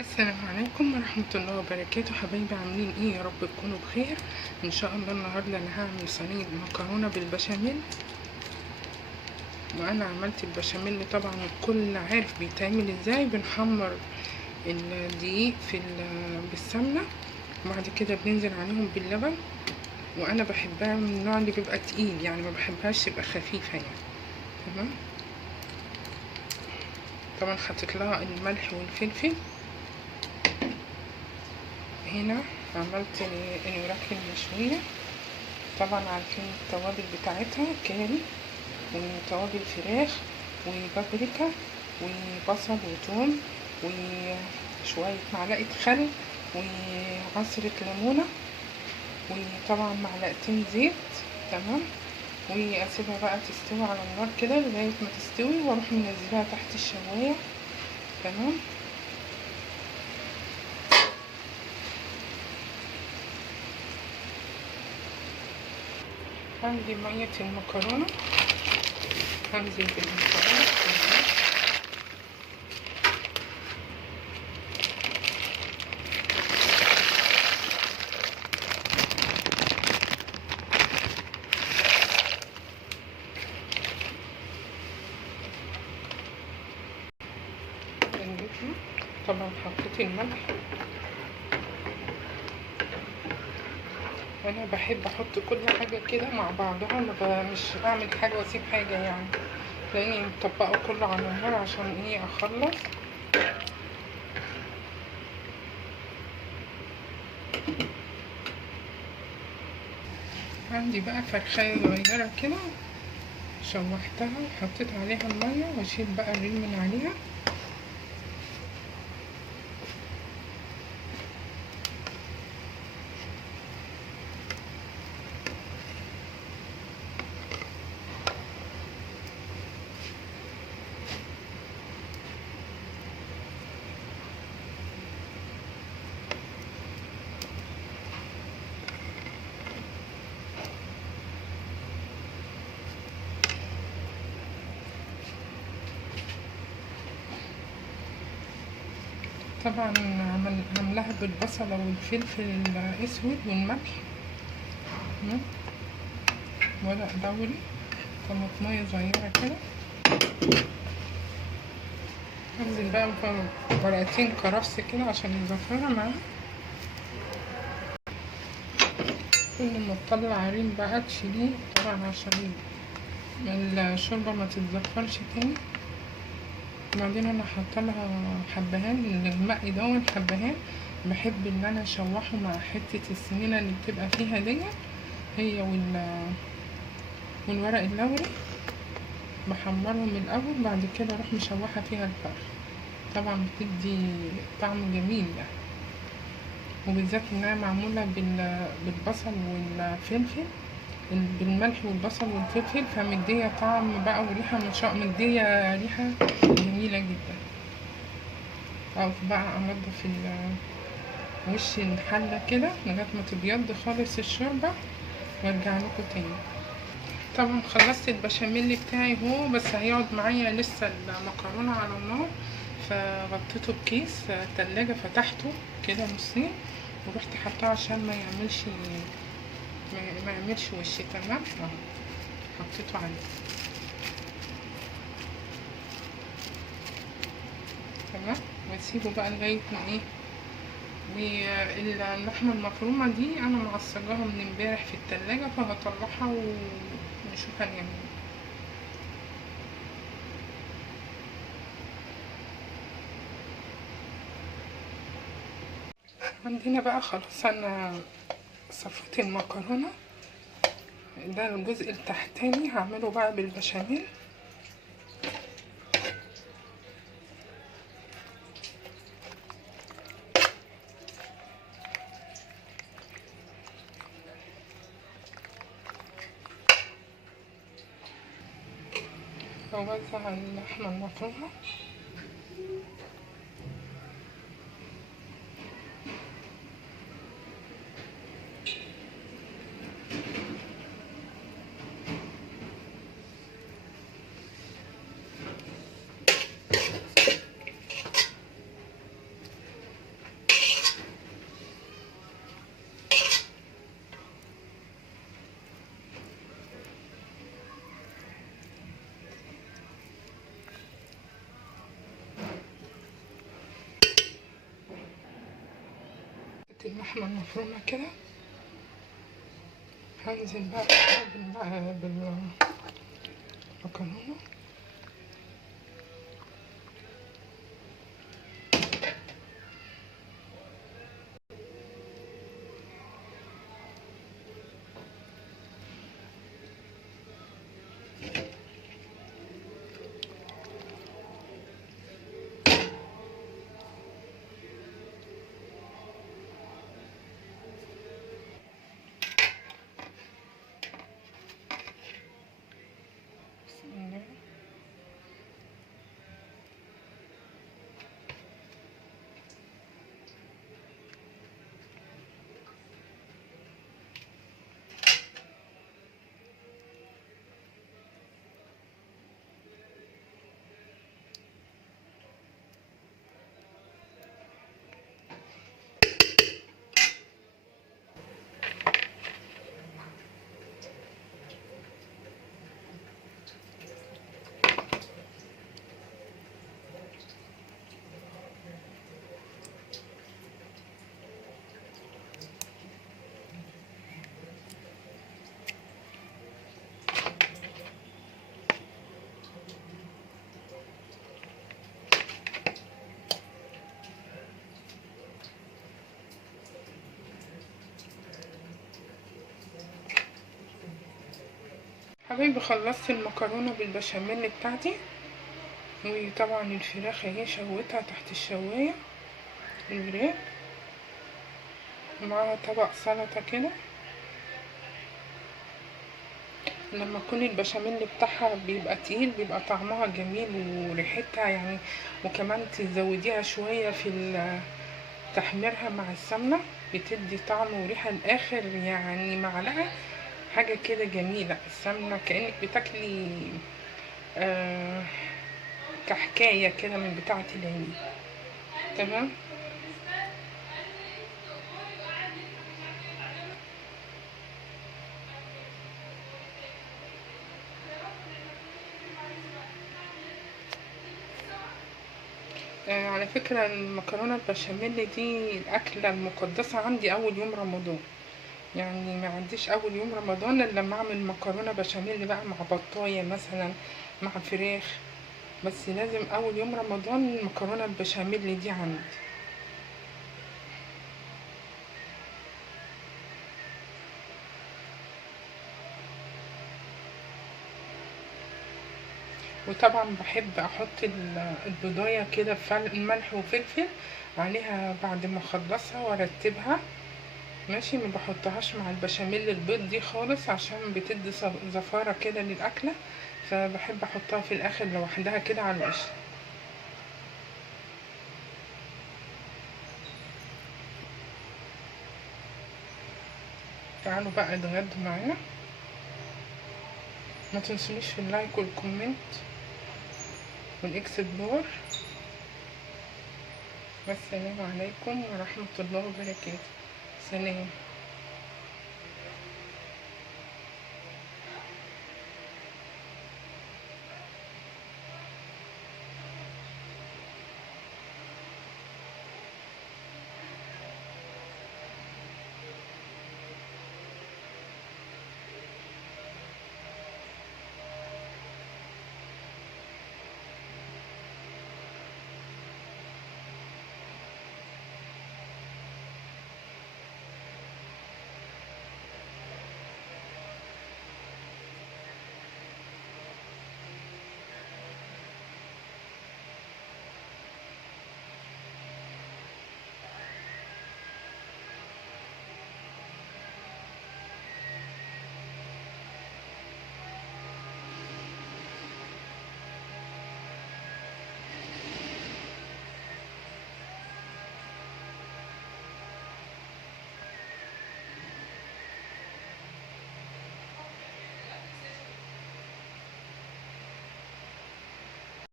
السلام عليكم ورحمة الله وبركاته. حبايبي عاملين ايه؟ يا رب تكونوا بخير ان شاء الله. النهاردة انا هعمل صينية مكرونة بالبشاميل، وانا عملت البشاميل طبعا الكل عارف بيتعمل ازاي. بنحمر الدقيق بالسمنة، وبعد كده بننزل عليهم باللبن، وانا بحبها من النوع اللي بيبقى تقيل، يعني ما بحبهاش تبقى خفيفة يعني. تمام. طبعا حطيت لها الملح والفلفل. هنا عملت الوراك المشوية، طبعا عارفين التوابل بتاعتها: كاري وتوابل فراخ وبابريكا وبصل وثوم وشوية معلقة خل وعصرة ليمونة، وطبعا معلقتين زيت. تمام. واسيبها بقى تستوي على النار كده لغاية ما تستوي، واروح منزلها تحت الشواية. تمام. عندي مية المكرونة، هنزل بالمكرونة. طبعا حطيت الملح، انا بحب احط كل حاجه كده مع بعضها، مش اعمل حاجه واسيب حاجه يعني، لاني مطبقه كله على النار عشان ايه اخلص. عندي بقى فرخايه صغيره كده شوحتها وحطيت عليها الميه، واشيل بقى الريم من عليها. طبعا عاملاها بالبصله والفلفل الاسود والملح، ورق لوري، طماطمية صغيرة كده. انزل بقى ورقتين كرفس كده عشان الزفارة معاها. كل ما تطلع ريم بقى تشيليه طبعا عشان الشوربة ما تتزفرش تاني. وبعدين انا حاطه لها حبهان، الماء دون حبهان بحب ان انا اشوحه مع حتة السمينة اللي بتبقى فيها دي، هي والورق اللوري، بحمرهم الاول، بعد كده اروح مشوحة فيها الفرخ. طبعا بتدي طعم جميل يعني، وبالذات انها معمولة بالبصل والفلفل، بالملح والبصل والفلفل، فمدية طعم بقى وريحة مدية ريحة جميلة جدا. او بقى انضف وش الحلة كده لغاية ما تبيض خالص الشوربة، وارجع لكم تاني. طبعا خلصت البشاميل بتاعي هو، بس هيقعد معايا لسه المكرونة على النار، فغطيته بكيس تلاجة، فتحته كده نصين ورحت حطاه عشان ما يعملش وش. تمام. اهو حطيته عليه. تمام. واسيبه بقى لغاية ما ايه. واللحمة المفرومة دي انا معصجاها من امبارح في التلاجة، فهطلعها ونشوف هنعمل. عندنا بقى خلاص انا صفيت المكرونة، ده الجزء التحتاني هعمله بقى بالبشاميل. اوزع اللحمة المفرومة. اللحمة المفرومة كده. هنزل بقى بالمكرونة. بسم الله. حبايبي خلصت المكرونة بالبشاميل بتاعتي، وطبعا الفراخ اهي شويتها تحت الشواية الوراك، معاها طبق سلطة كده. لما يكون البشاميل بتاعها بيبقى تقيل بيبقى طعمها جميل وريحتها يعني، وكمان تزوديها شوية في تحميرها مع السمنة بتدي طعم وريحة الآخر، يعني معلقة حاجة كده جميلة. السمنة كأنك بتاكلي آه كحكاية كده من بتاعة العيد. تمام. على فكرة المكرونة البشاميل دي الأكلة المقدسة عندي أول يوم رمضان، يعني ما عنديش أول يوم رمضان إلا لما أعمل مكرونة بشاميل بقى مع بطاية مثلا، مع فراخ، بس لازم أول يوم رمضان المكرونة البشاميل دي عندي. وطبعا بحب أحط البضاية كده ملح وفلفل عليها بعد ما أخلصها وأرتبها. ماشي، ما بحطهاش مع البشاميل البيض دي خالص عشان بتدي زفارة كده للأكلة، فبحب أحطها في الآخر لوحدها كده على الوش. تعالوا بقى اتغدوا معانا، ما تنسونيش في اللايك والكومنت والاكسبلور. والسلام عليكم ورحمة الله وبركاته. سلام.